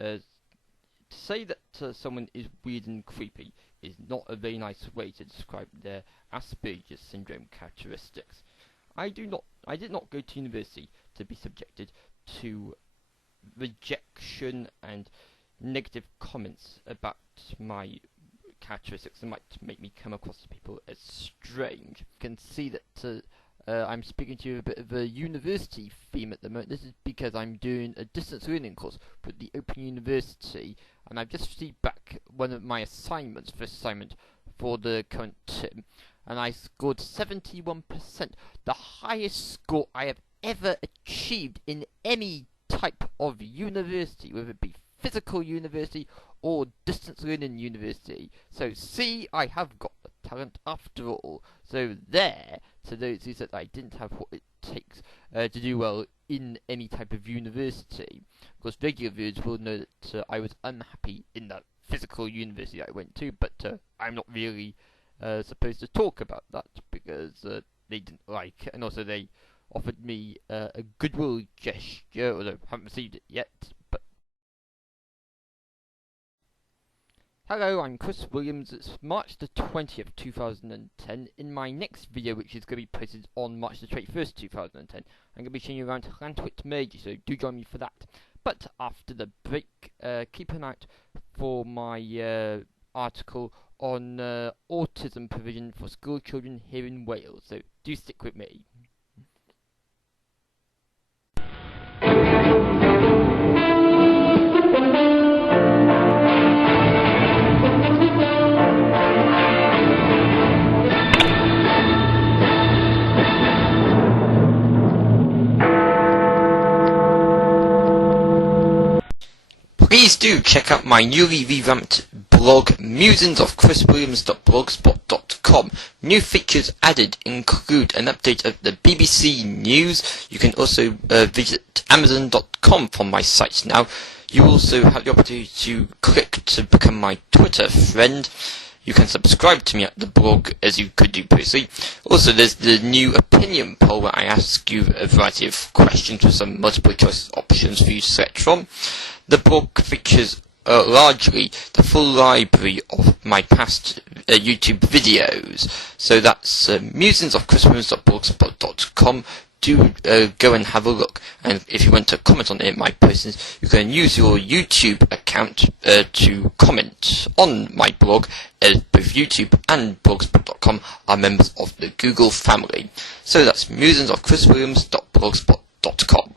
To say that someone is weird and creepy is not a very nice way to describe their Asperger syndrome characteristics. I did not go to university to be subjected to rejection and negative comments about my characteristics that might make me come across to people as strange. You can see that I'm speaking to you a bit of a university theme at the moment. This is because I'm doing a distance learning course with the Open University, and I've just received back one of my assignments, first assignment for the current term, and I scored 71%, the highest score I have ever achieved in any type of university, whether it be physical university or distance learning university. So see, I have got the talent after all. So there, to those who said I didn't have what it takes to do well in any type of university. Of course, regular viewers will know that I was unhappy in that physical university I went to, but I'm not really supposed to talk about that because they didn't like it, and also they offered me a goodwill gesture, although I haven't received it yet. But hello, I'm Chris Williams. It's March the 20th, 2010. In my next video, which is going to be posted on March the 21st, 2010, I'm going to be showing you around Llantwit Major, so do join me for that. But after the break, keep an eye out for my article on autism provision for school children here in Wales, so do stick with me. Please do check out my newly revamped blog, musingsofchriswilliams.blogspot.com. New features added include an update of the BBC News. You can also visit Amazon.com from my site now. You also have the opportunity to click to become my Twitter friend. You can subscribe to me at the blog as you could do previously. Also, there's the new opinion poll where I ask you a variety of questions with some multiple choice options for you to select from. The blog features largely the full library of my past YouTube videos. So that's musingsofchriswilliams.blogspot.com. Do go and have a look, and if you want to comment on any of my postings, you can use your YouTube account to comment on my blog, as both YouTube and blogspot.com are members of the Google family. So that's musingsofchriswilliams.blogspot.com.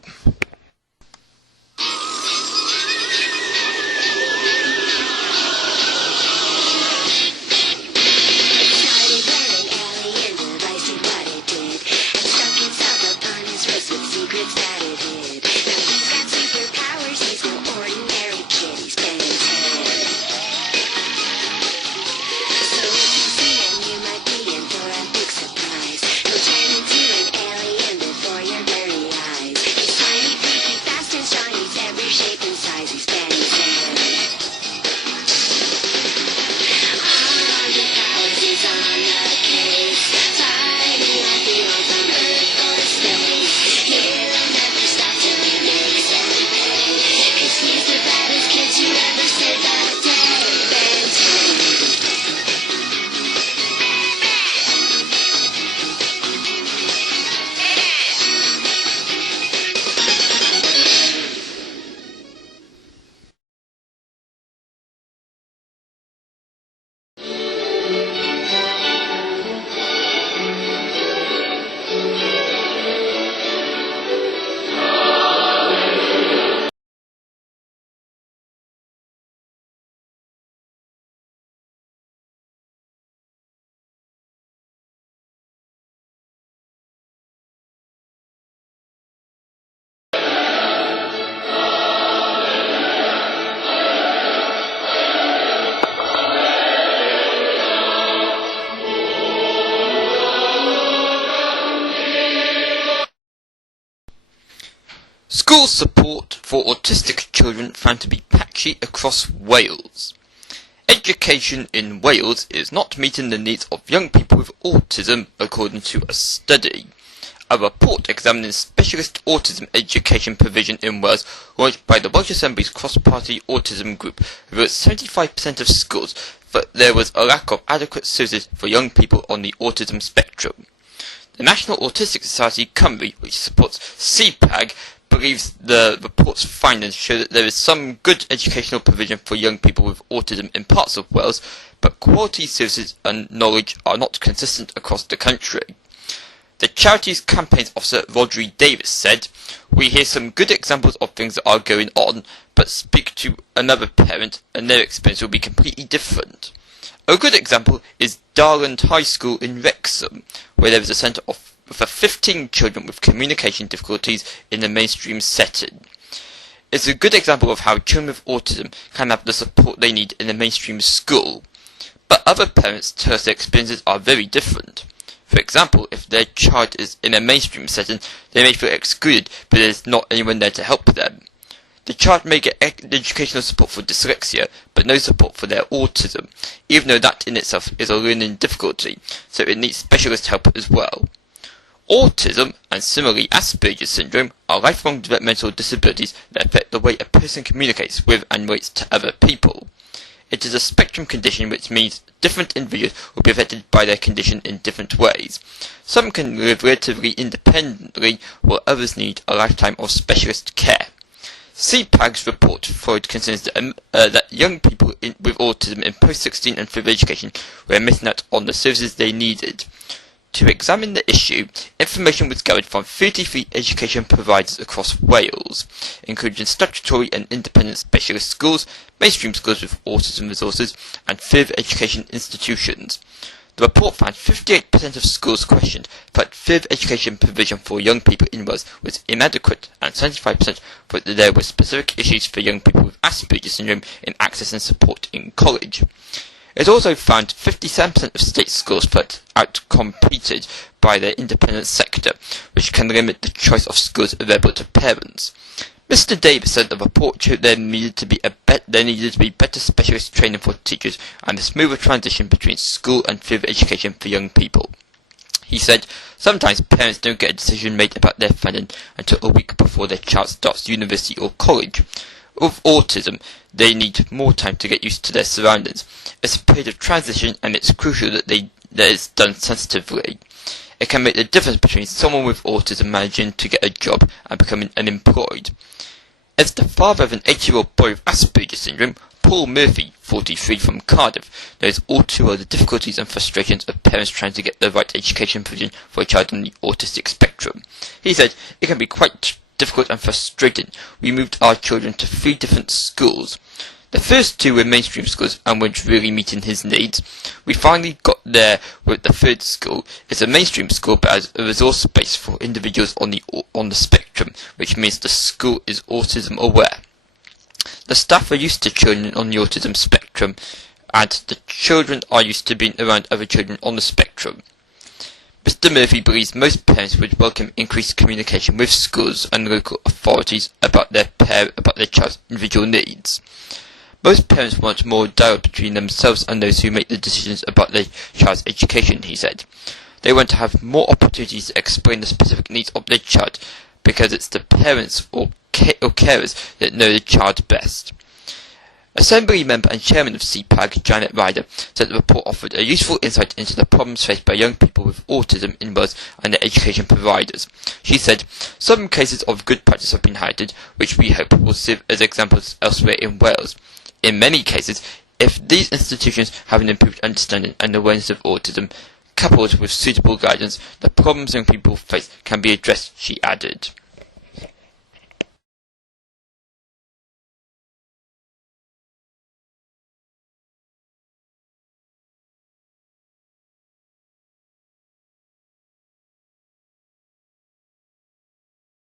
School support for autistic children found to be patchy across Wales. Education in Wales is not meeting the needs of young people with autism, according to a study. a report examining specialist autism education provision in Wales, launched by the Welsh Assembly's cross-party autism group, revealed 75% of schools that there was a lack of adequate services for young people on the autism spectrum. The National Autistic Society Cymru, which supports CPAG, believes the report's findings show that there is some good educational provision for young people with autism in parts of Wales, but quality services and knowledge are not consistent across the country. The charity's campaigns officer Rodri Davis said, "We hear some good examples of things that are going on, but speak to another parent and their experience will be completely different." A good example is Darland High School in Wrexham, where there is a centre for 15 children with communication difficulties in a mainstream setting. It's a good example of how children with autism can have the support they need in a mainstream school. But other parents tell us their experiences are very different. For example, if their child is in a mainstream setting, they may feel excluded, but there is not anyone there to help them. The child may get educational support for dyslexia, but no support for their autism, even though that in itself is a learning difficulty, so it needs specialist help as well. Autism, and similarly Asperger syndrome, are lifelong developmental disabilities that affect the way a person communicates with and relates to other people. It is a spectrum condition, which means different individuals will be affected by their condition in different ways. Some can live relatively independently, while others need a lifetime of specialist care. CPAG's report forward concerns that young people with autism in post-16 and further education were missing out on the services they needed. To examine the issue, information was gathered from 33 education providers across Wales, including statutory and independent specialist schools, mainstream schools with autism resources, and further education institutions. The report found 58% of schools questioned that further education provision for young people in Wales was inadequate, and 75% thought that there were specific issues for young people with Asperger syndrome in access and support in college. It also found 57% of state schools felt outcompeted by the independent sector, which can limit the choice of schools available to parents. Mr. Davis said the report showed there needed to be better specialist training for teachers and a smoother transition between school and further education for young people. He said, "Sometimes parents don't get a decision made about their funding until a week before their child starts university or college. With autism, they need more time to get used to their surroundings. It's a period of transition, and it's crucial that it's done sensitively. It can make the difference between someone with autism managing to get a job and becoming unemployed." As the father of an 8-year-old boy with Asperger syndrome, Paul Murphy, 43, from Cardiff, knows all too well the difficulties and frustrations of parents trying to get the right education provision for a child on the autistic spectrum. He said, "It can be quite difficult and frustrating. We moved our children to 3 different schools. The first 2 were mainstream schools and weren't really meeting his needs. We finally got there with the 3rd school. It's a mainstream school but has a resource space for individuals on the spectrum, which means the school is autism aware. The staff are used to children on the autism spectrum, and the children are used to being around other children on the spectrum." Mr. Murphy believes most parents would welcome increased communication with schools and local authorities about their child's individual needs. Most parents want more dialogue between themselves and those who make the decisions about their child's education, he said. They want to have more opportunities to explain the specific needs of their child, because it's the parents or carers that know the child best. Assembly member and chairman of CPAG, Janet Ryder, said the report offered a useful insight into the problems faced by young people with autism in Wales and their education providers. She said, "Some cases of good practice have been highlighted, which we hope will serve as examples elsewhere in Wales. In many cases, if these institutions have an improved understanding and awareness of autism, coupled with suitable guidance, the problems young people face can be addressed," she added.